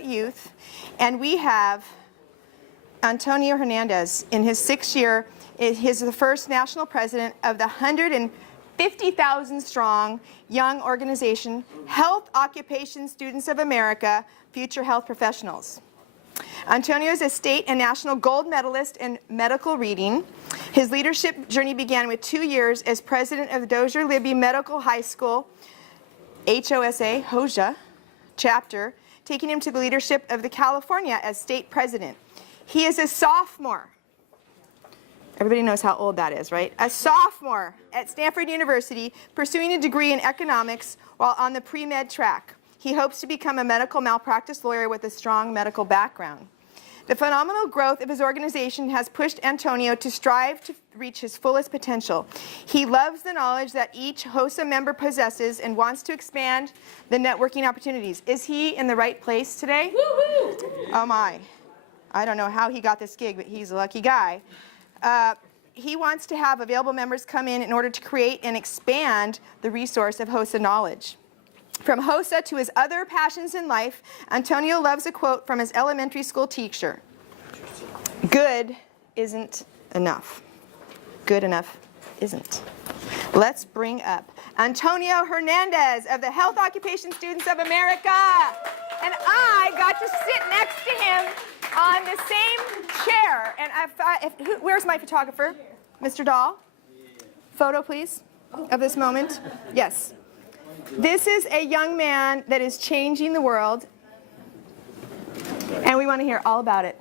HOSA youth, and we have Antonio Hernandez. In his 6th year, he's the first national president of the 150,000 strong young organization, Health Occupation Students of America, Future Health Professionals. Antonio is a state and national gold medalist in medical reading. His leadership journey began with 2 years as president of the Dozier-Libbey Medical High School, HOSA chapter, taking him to the leadership of the California as state president. He is a sophomore. Everybody knows how old that is, right? A sophomore at Stanford University, pursuing a degree in economics while on the pre-med track. He hopes to become a medical malpractice lawyer with a strong medical background. The phenomenal growth of his organization has pushed Antonio to strive to reach his fullest potential. He loves the knowledge that each HOSA member possesses and wants to expand the networking opportunities. Is he in the right place today? Woo-hoo! Oh my. I don't know how he got this gig, but he's a lucky guy. He wants to have available members come in order to create and expand the resource of HOSA knowledge. From HOSA to his other passions in life, Antonio loves a quote from his elementary school teacher: "Good isn't enough. Good enough isn't." Let's bring up Antonio Hernandez of the Health Occupation Students of America. And I got to sit next to him on the same chair. And where's my photographer? Mr. Dahl? Photo, please, of this moment. Yes. This is a young man that is changing the world, and we want to hear all about it.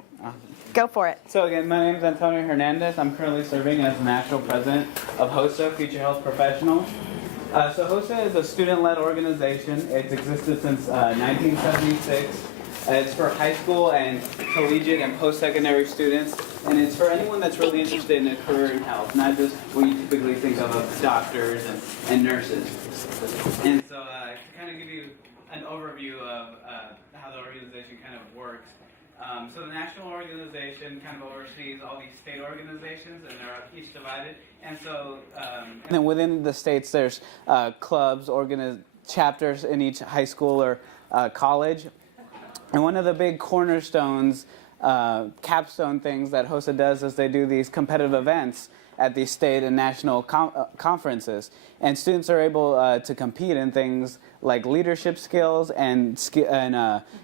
Go for it. So again, my name is Antonio Hernandez. I'm currently serving as national president of HOSA, Future Health Professionals. So HOSA is a student-led organization. It's existed since 1976. It's for high school and collegiate and post-secondary students, and it's for anyone that's really interested in a career in health, not just what you typically think of doctors and nurses. And so to kind of give you an overview of how the organization kind of works. So the national organization kind of oversees all these state organizations, and they're each divided. And so, and then within the states, there's clubs, chapters in each high school or college. And one of the big cornerstones, capstone things that HOSA does is they do these competitive events at these state and national conferences. And students are able to compete in things like leadership skills and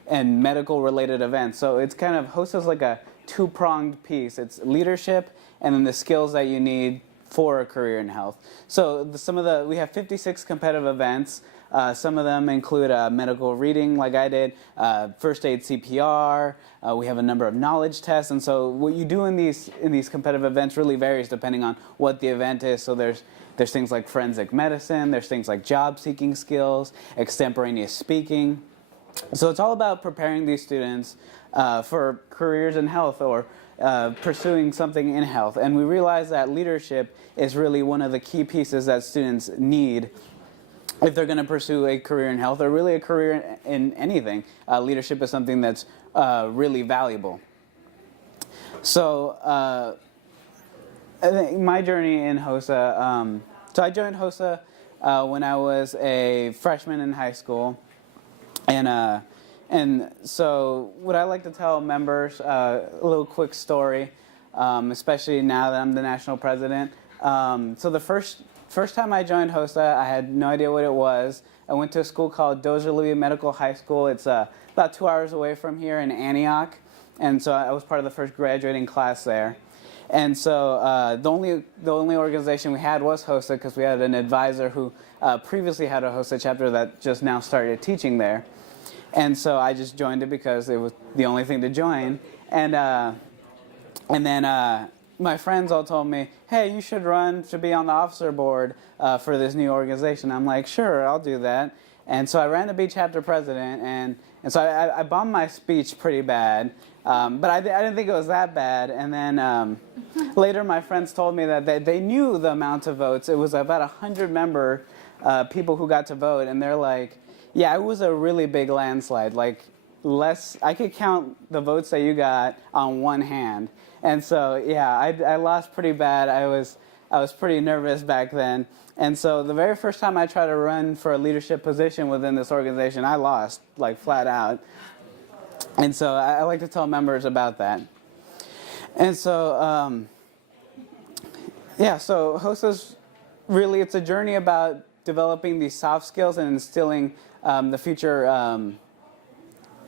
medical-related events. So it's kind of, HOSA's like a two-pronged piece. It's leadership and then the skills that you need for a career in health. So we have 56 competitive events. Some of them include medical reading, like I did, first aid CPR. We have a number of knowledge tests, and so what you do in these competitive events really varies depending on what the event is. So there's things like forensic medicine, there's things like job-seeking skills, extemporaneous speaking. So it's all about preparing these students for careers in health or pursuing something in health. And we realize that leadership is really one of the key pieces that students need if they're going to pursue a career in health or really a career in anything. Leadership is something that's really valuable. So I think my journey in HOSA, so I joined HOSA when I was a freshman in high school. And so what I like to tell members, a little quick story, especially now that I'm the national president. So the first time I joined HOSA, I had no idea what it was. I went to a school called Dozier-Libbey Medical High School. It's about 2 hours away from here in Antioch. And so I was part of the first graduating class there. And so the only organization we had was HOSA, because we had an advisor who previously had a HOSA chapter that just now started teaching there. And so I just joined it because it was the only thing to join. And then my friends all told me, hey, you should run to be on the officer board for this new organization. I'm like, sure, I'll do that. And so I ran to be chapter president, and so I bombed my speech pretty bad, but I didn't think it was that bad. And then later my friends told me that they knew the amount of votes. It was about 100 people who got to vote, and they're like, yeah, it was a really big landslide. Like, I could count the votes that you got on one hand. And so, yeah, I lost pretty bad. I was pretty nervous back then. And so the very first time I tried to run for a leadership position within this organization, I lost, like, flat out. And so I like to tell members about that. And so, yeah, so HOSA's really, it's a journey about developing these soft skills and instilling the future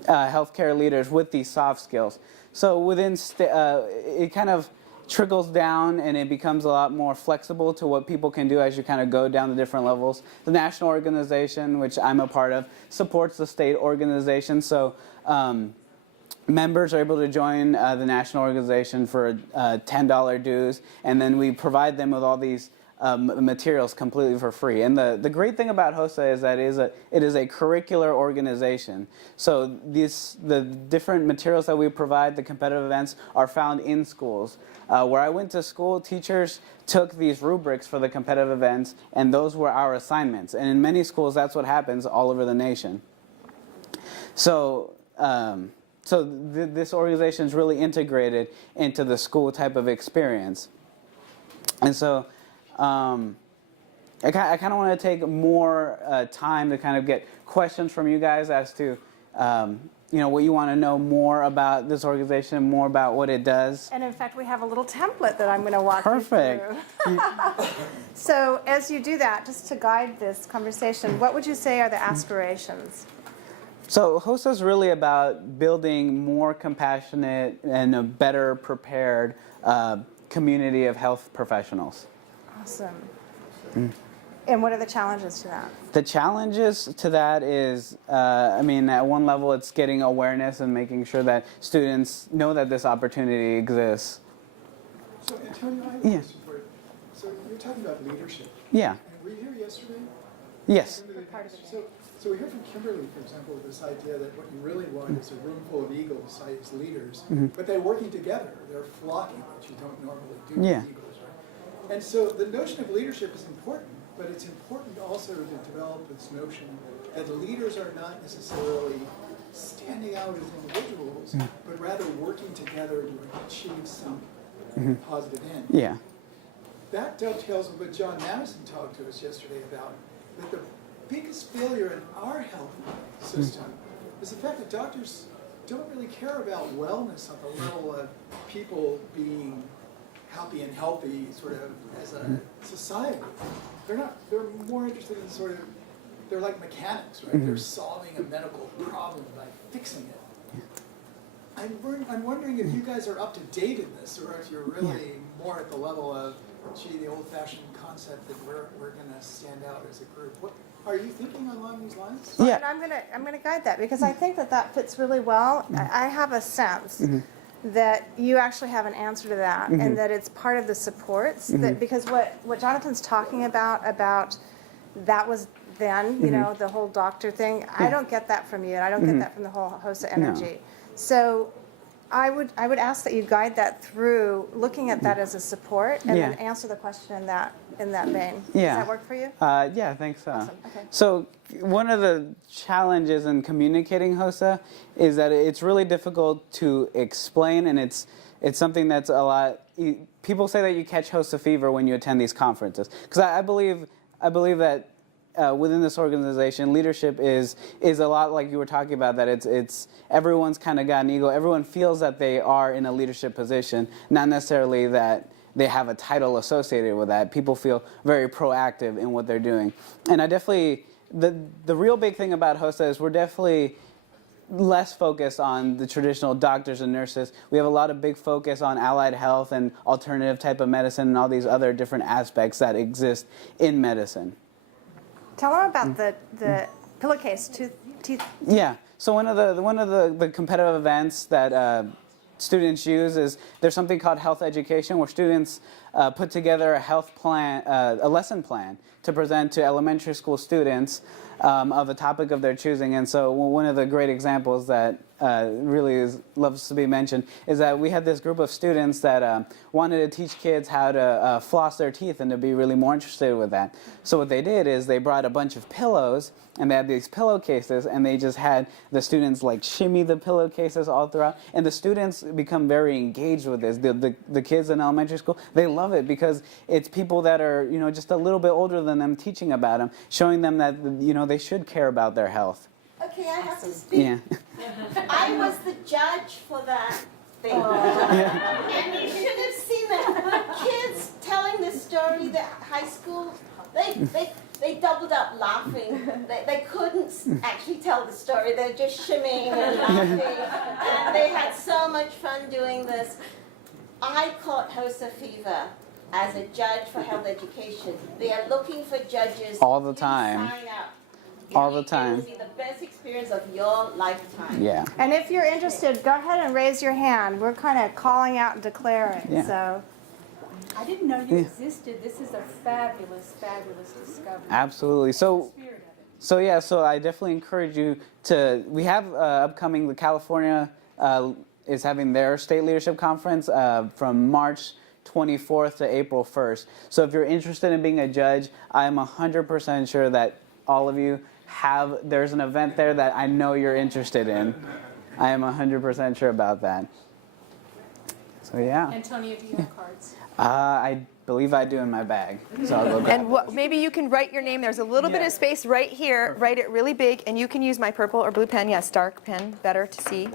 healthcare leaders with these soft skills. So within, it kind of trickles down and it becomes a lot more flexible to what people can do as you kind of go down the different levels. The national organization, which I'm a part of, supports the state organization. So members are able to join the national organization for $10 dues, and then we provide them with all these materials completely for free. And the great thing about HOSA is that it is a curricular organization. So the different materials that we provide, the competitive events, are found in schools. Where I went to school, teachers took these rubrics for the competitive events, and those were our assignments. And in many schools, that's what happens all over the nation. So this organization is really integrated into the school type of experience. And so I kind of want to take more time to kind of get questions from you guys as to what you want to know more about this organization, more about what it does. And in fact, we have a little template that I'm going to walk Perfect. you through. So as you do that, just to guide this conversation, what would you say are the aspirations? So HOSA is really about building more compassionate and a better prepared community of health professionals. Awesome. And what are the challenges to that? The challenges to that is, at one level, it's getting awareness and making sure that students know that this opportunity exists. So, Antonio, I have a question for you. So, you're talking about leadership. Yeah. And were you here yesterday? Yes. So we heard from Kimberly, for example, this idea that what you really want is a room full of eagle-sized leaders, but they're working together. They're flocking, which you don't normally do with eagles, right? And so the notion of leadership is important, but it's important also to develop this notion that leaders are not necessarily standing out as individuals, but rather working together to achieve some positive end. Yeah. That dovetails with what John Madison talked to us yesterday about, that the biggest failure in our health system is the fact that doctors don't really care about wellness on the level of people being happy and healthy sort of as a society. They're more interested in sort of, they're like mechanics, right? They're solving a medical problem by fixing it. I'm wondering if you guys are up to date in this, or if you're really more at the level of, gee, the old-fashioned concept that we're going to stand out as a group. What are you thinking along these lines? Well, and I'm going to guide that because I think that fits really well. I have a sense that you actually have an answer to that, and that it's part of the supports. That because what Jonathan's talking about that was then, you know, the whole doctor thing. I don't get that from you, and I don't get that from the whole HOSA energy. No. So I would ask that you guide that through looking at that as a support, and then answer the question in that vein. Yeah. Does that work for you? Yeah, I think so. Awesome. Okay. So one of the challenges in communicating HOSA is that it's really difficult to explain, and it's something that's a lot. People say that you catch HOSA fever when you attend these conferences, because I believe that. Within this organization, leadership is a lot like you were talking about, that it's everyone's kind of got an ego. Everyone feels that they are in a leadership position, not necessarily that they have a title associated with that. People feel very proactive in what they're doing. And I definitely, the real big thing about HOSA is we're definitely less focused on the traditional doctors and nurses. We have a lot of big focus on allied health and alternative type of medicine and all these other different aspects that exist in medicine. Tell them about the pillowcase teeth. Yeah. So one of the competitive events that students use is there's something called health education, where students put together a health plan, a lesson plan to present to elementary school students of a topic of their choosing. And so one of the great examples that really loves to be mentioned is that we had this group of students that wanted to teach kids how to floss their teeth and to be really more interested with that. So what they did is they brought a bunch of pillows, and they had these pillowcases, and they just had the students like shimmy the pillowcases all throughout, and the students become very engaged with this. The kids in elementary school, they love it because it's people that are just a little bit older than them teaching about them, showing them that they should care about their health. Okay, okay, I have to speak. Yeah. I was the judge for that thing. And you should have seen the kids telling the story, the high school, they doubled up laughing. They couldn't actually tell the story. They're just shimmying and laughing. And they had so much fun doing this. I caught HOSA fever as a judge for health education. They are looking for judges. All the Please time. Sign up. All the It time. will be the best experience of your lifetime. Yeah. And if you're interested, go ahead and raise your hand. We're kind of calling out and declaring. Yeah. So I didn't know you existed. This is a fabulous, fabulous discovery. Absolutely. So I definitely encourage you to. We have upcoming. The California is having their state leadership conference from March 24th to April 1st. So if you're interested in being a judge, I'm 100% sure that all of you have. There's an event there that I know you're interested in. I am 100% sure about that. So yeah. Antonio, do you have cards? I believe I do in my bag. So I'll go grab And maybe you can write your name. There's a little bit of space right here. Write it really big, and you can use my purple or blue pen. Yes, dark pen, better to see.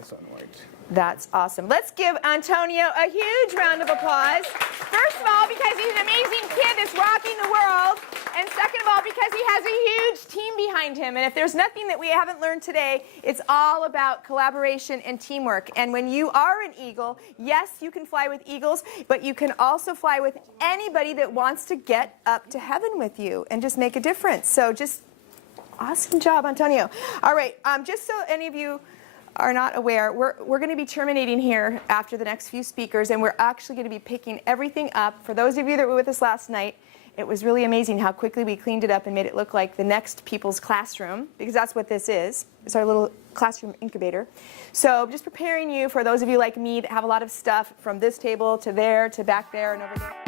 That's awesome. Let's give Antonio a huge round of applause. First of all, because he's an amazing kid that's rocking the world. And second of all, because he has a huge team behind him. And if there's nothing that we haven't learned today, it's all about collaboration and teamwork. And when you are an eagle, yes, you can fly with eagles, but you can also fly with anybody that wants to get up to heaven with you and just make a difference. So just awesome job, Antonio. All right, just so any of you are not aware, we're going to be terminating here after the next few speakers, and we're actually going to be picking everything up. For those of you that were with us last night, it was really amazing how quickly we cleaned it up and made it look like the next people's classroom, because that's what this is. It's our little classroom incubator. So just preparing you for those of you like me that have a lot of stuff from this table to there to back there and over there.